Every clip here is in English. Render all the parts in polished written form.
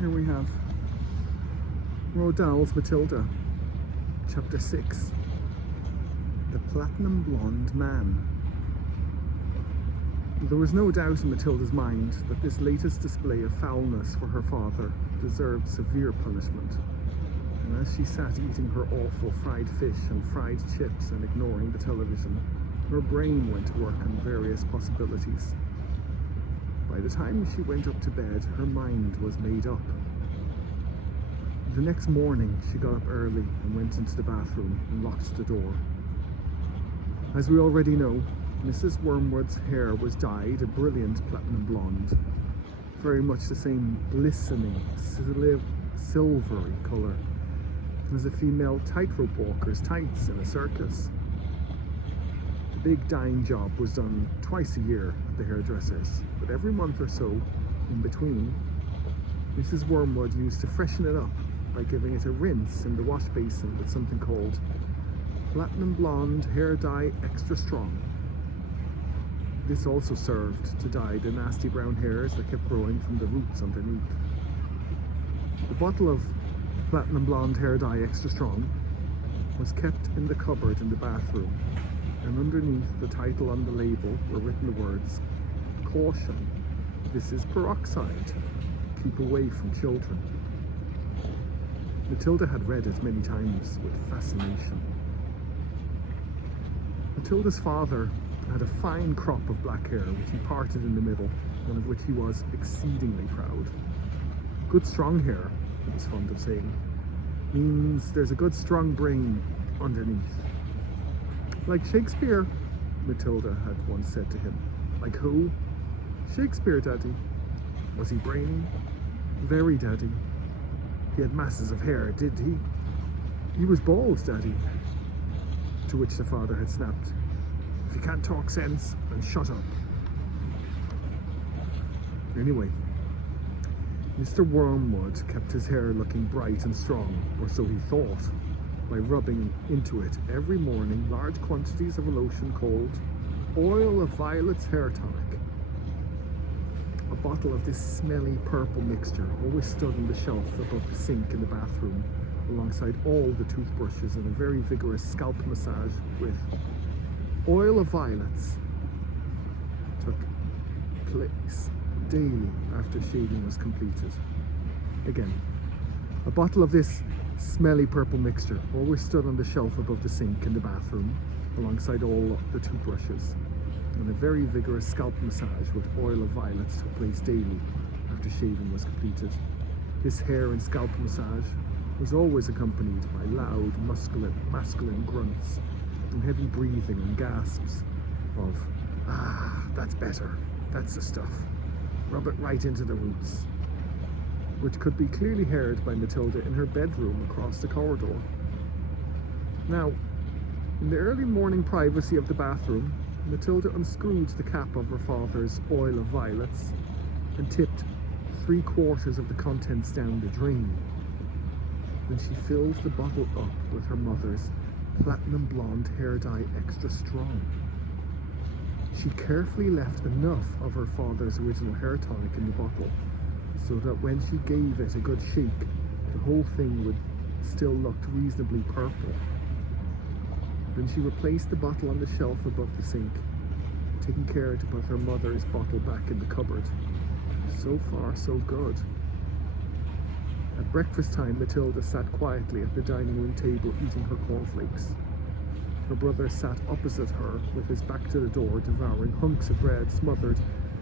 Here we have Roald Dahl's Matilda, Chapter 6, The Platinum-blond Man. There was no doubt in Matilda's mind that this latest display of foulness for her father deserved severe punishment, and as she sat eating her awful fried fish and fried chips and ignoring the television, her brain went to work on various possibilities. By the time she went up to bed, her mind was made up. The next morning, she got up early and went into the bathroom and locked the door. As we already know, Mrs. Wormwood's hair was dyed a brilliant platinum blonde, very much the same glistening, silvery colour as a female tightrope walker's tights in a circus. The big dyeing job was done twice a year at the hairdresser's, but every month or so, in between, Mrs. Wormwood used to freshen it up by giving it a rinse in the wash basin with something called Platinum-blond hair dye extra strong. This also served to dye the nasty brown hairs that kept growing from the roots underneath. The bottle of Platinum-blond hair dye extra strong was kept in the cupboard in the bathroom, and underneath the title on the label were written the words, "Caution, this is peroxide. Keep away from children." Matilda had read it many times with fascination. Matilda's father had a fine crop of black hair which he parted in the middle, and of which he was exceedingly proud. Good strong hair, he was fond of saying, means there's a good strong brain underneath. Like Shakespeare, Matilda had once said to him. Like who? Shakespeare, Daddy. Was he brainy? Very, Daddy. He had masses of hair, did he? He was bald, Daddy. To which the father had snapped, "If you can't talk sense, then shut up." Anyway, Mr. Wormwood kept his hair looking bright and strong, or so he thought, by rubbing into it every morning large quantities of a lotion called Oil of Violets Hair Tonic. A bottle of this smelly purple mixture always stood on the shelf above the sink in the bathroom, alongside all the toothbrushes, and a very vigorous scalp massage with Oil of Violets took place daily after shaving was completed. Again, a bottle of this smelly purple mixture always stood on the shelf above the sink in the bathroom, alongside all the toothbrushes, and a very vigorous scalp massage with Oil of Violets took place daily after shaving was completed. His hair and scalp massage was always accompanied by loud, masculine grunts and heavy breathing and gasps of, "Ah, that's better, that's the stuff, rub it right into the roots," which could be clearly heard by Matilda in her bedroom across the corridor. Now, in the early morning privacy of the bathroom, Matilda unscrewed the cap of her father's Oil of Violets and tipped 3/4 of the contents down the drain. Then she filled the bottle up with her mother's Platinum-blond hair dye extra strong. She carefully left enough of her father's original hair tonic in the bottle, so that when she gave it a good shake, the whole thing would still look reasonably purple. Then she replaced the bottle on the shelf above the sink, taking care to put her mother's bottle back in the cupboard. So far, so good. At breakfast time, Matilda sat quietly at the dining room table eating her cornflakes. Her brother sat opposite her with his back to the door, devouring hunks of bread smothered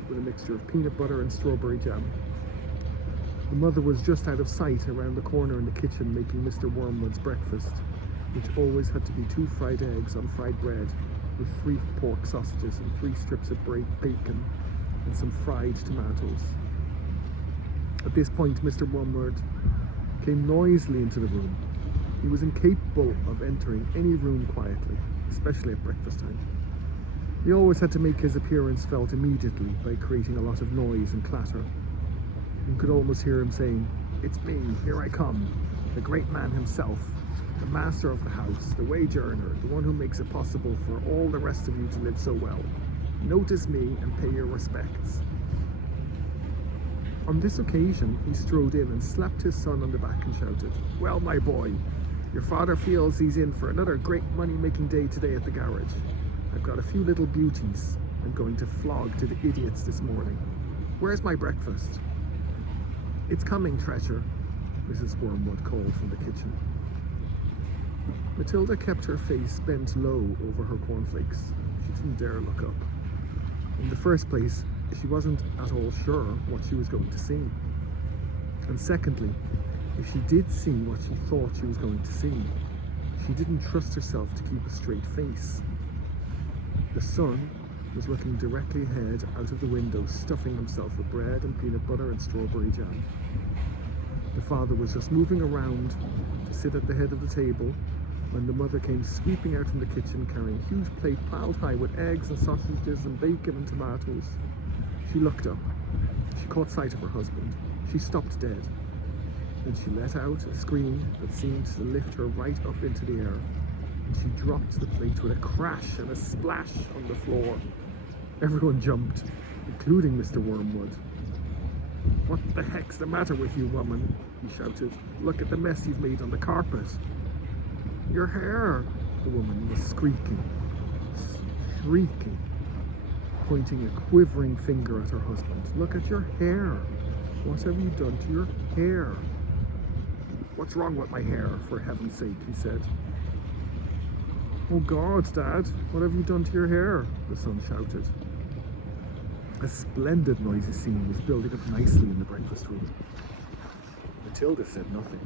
with a mixture of peanut butter and strawberry jam. The mother was just out of sight around the corner in the kitchen making Mr. Wormwood's breakfast, which always had to be 2 fried eggs on fried bread with 3 pork sausages and 3 strips of bacon and some fried tomatoes. At this point, Mr. Wormwood came noisily into the room. He was incapable of entering any room quietly, especially at breakfast time. He always had to make his appearance felt immediately by creating a lot of noise and clatter. You could almost hear him saying, "It's me, here I come, the great man himself, the master of the house, the wage earner, the one who makes it possible for all the rest of you to live so well. Notice me and pay your respects." On this occasion, he strode in and slapped his son on the back and shouted, "Well, my boy, your father feels he's in for another great money-making day today at the garage. I've got a few little beauties I'm going to flog to the idiots this morning. Where's my breakfast?" "It's coming, treasure," Mrs. Wormwood called from the kitchen. Matilda kept her face bent low over her cornflakes. She didn't dare look up. In the first place, she wasn't at all sure what she was going to see. And secondly, if she did see what she thought she was going to see, she didn't trust herself to keep a straight face. The son was looking directly ahead out of the window, stuffing himself with bread and peanut butter and strawberry jam. The father was just moving around to sit at the head of the table when the mother came sweeping out from the kitchen carrying a huge plate piled high with eggs and sausages and bacon and tomatoes. She looked up. She caught sight of her husband. She stopped dead. Then she let out a scream that seemed to lift her right up into the air, and she dropped the plate with a crash and a splash on the floor. Everyone jumped, including Mr. Wormwood. "What the heck's the matter with you, woman?" he shouted. "Look at the mess you've made on the carpet." "Your hair," the woman was shrieking, pointing a quivering finger at her husband. "Look at your hair. What have you done to your hair?" "What's wrong with my hair, for heaven's sake?" he said. "Oh God, Dad, what have you done to your hair?" the son shouted. A splendid noisy scene was building up nicely in the breakfast room. Matilda said nothing.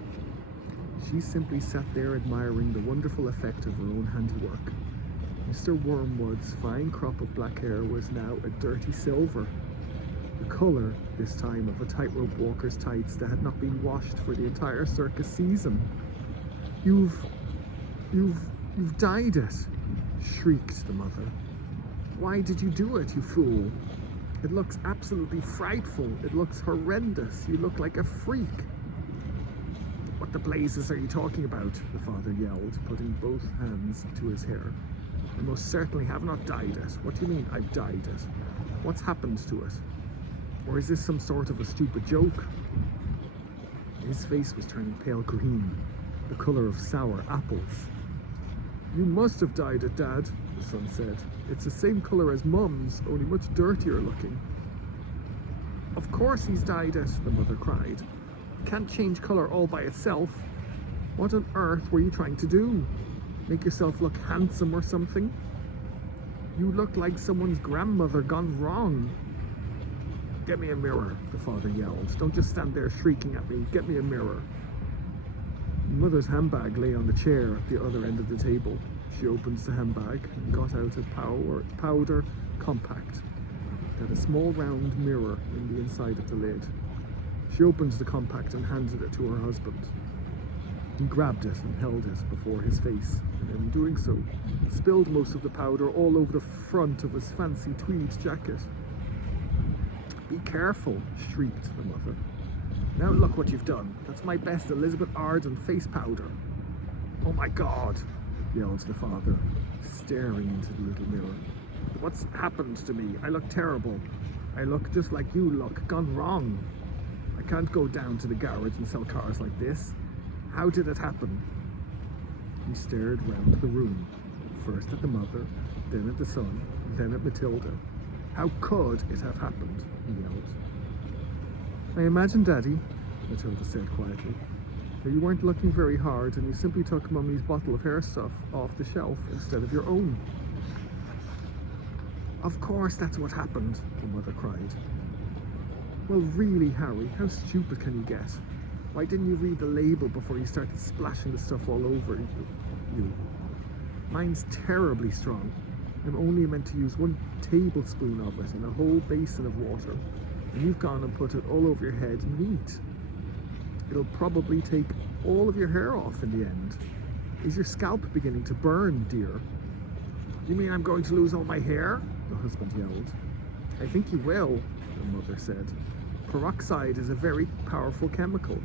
She simply sat there admiring the wonderful effect of her own handiwork. Mr. Wormwood's fine crop of black hair was now a dirty silver, the colour, this time, of a tightrope walker's tights that had not been washed for the entire circus season. You've dyed it," shrieked the mother. "Why did you do it, you fool? It looks absolutely frightful. It looks horrendous. You look like a freak." "What the blazes are you talking about?" the father yelled, putting both hands to his hair. "I most certainly have not dyed it. What do you mean I've dyed it? What's happened to it? Or is this some sort of a stupid joke?" His face was turning pale green, the colour of sour apples. "You must have dyed it, Dad," the son said. "It's the same colour as Mum's, only much dirtier looking." "Of course he's dyed it," the mother cried. "It can't change colour all by itself. What on earth were you trying to do? Make yourself look handsome or something? You look like someone's grandmother gone wrong." "Get me a mirror," the father yelled. "Don't just stand there shrieking at me. Get me a mirror." The mother's handbag lay on the chair at the other end of the table. She opened the handbag and got out a powder compact that had a small round mirror in the inside of the lid. She opened the compact and handed it to her husband. He grabbed it and held it before his face, and in doing so, spilled most of the powder all over the front of his fancy tweed jacket. "Be careful," shrieked the mother. "Now look what you've done. That's my best Elizabeth Arden face powder." "Oh my God," yelled the father, staring into the little mirror. "What's happened to me? I look terrible. I look just like you look, gone wrong. I can't go down to the garage and sell cars like this. How did it happen?" He stared round the room, first at the mother, then at the son, then at Matilda. "How could it have happened?" he yelled. "I imagine, Daddy," Matilda said quietly, "that you weren't looking very hard and you simply took Mummy's bottle of hair stuff off the shelf instead of your own." "Of course that's what happened," the mother cried. "Well, really, Harry, how stupid can you get? Why didn't you read the label before you started splashing the stuff all over you? Mine's terribly strong. I'm only meant to use 1 tablespoon of it in a whole basin of water, and you've gone and put it all over your head neat. It'll probably take all of your hair off in the end. Is your scalp beginning to burn, dear?" "You mean I'm going to lose all my hair?" the husband yelled. "I think you will," the mother said. "Peroxide is a very powerful chemical.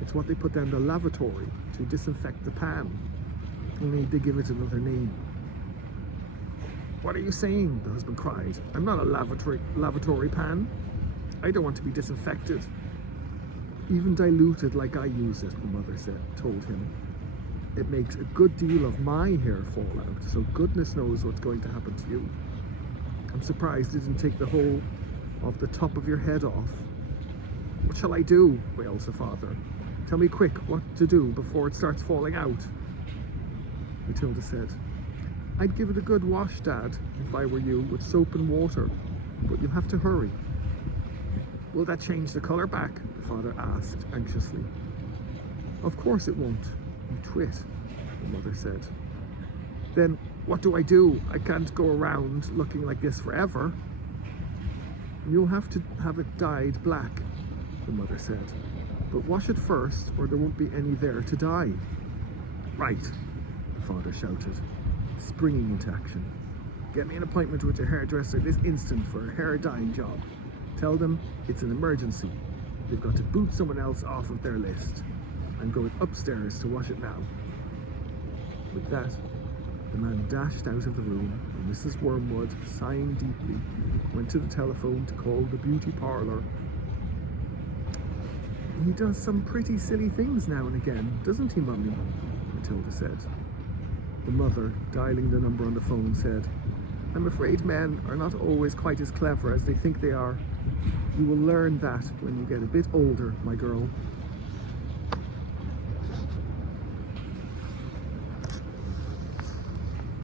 It's what they put down the lavatory to disinfect the pan. Only they give it another name." "What are you saying?" the husband cried. "I'm not a lavatory pan." I don't want to be disinfected. Even diluted like I use it, the mother told him. It makes a good deal of my hair fall out, so goodness knows what's going to happen to you. I'm surprised it didn't take the whole of the top of your head off. What shall I do? Wailed the father. Tell me quick what to do before it starts falling out. Matilda said, I'd give it a good wash, Dad, if I were you, with soap and water, but you'll have to hurry. Will that change the colour back? The father asked anxiously. Of course it won't, you twit, the mother said. Then what do I do? I can't go around looking like this forever. You'll have to have it dyed black, the mother said. But wash it first, or there won't be any there to dye. Right, the father shouted, springing into action. Get me an appointment with your hairdresser this instant for a hair dyeing job. Tell them it's an emergency. They've got to boot someone else off of their list. I'm going upstairs to wash it now. With that, the man dashed out of the room, and Mrs. Wormwood, sighing deeply, went to the telephone to call the beauty parlour. He does some pretty silly things now and again, doesn't he, Mummy? Matilda said. The mother, dialing the number on the phone, said, I'm afraid men are not always quite as clever as they think they are. You will learn that when you get a bit older, my girl.